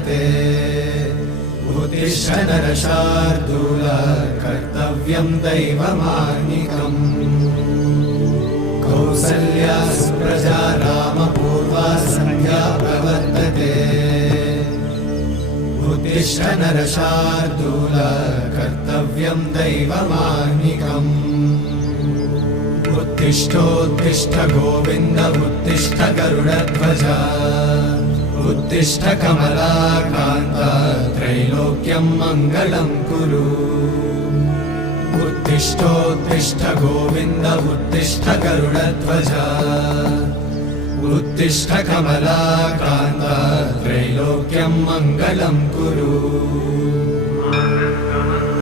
प्रवर्तते उत्तिष्ठ नरशार्दूल कर्तव्यं दैवमार्निकम् कौसल्या सुप्रजा रामपूर्वा सन्ध्या प्रवर्तते उत्तिष्ठ नरशार्दूल कर्तव्यं दैवमार्निकम् उत्तिष्ठोत्तिष्ठ गोविन्द उत्तिष्ठ गरुडध्वज उत्तिष्ठ कमलाकान्त त्रैलोक्यं मङ्गलं कुरु उत्तिष्ठोत्तिष्ठ गोविन्द उत्तिष्ठ गरुडध्वज उत्तिष्ठ कमलाकान्त त्रैलोक्यं मङ्गलं कुरु।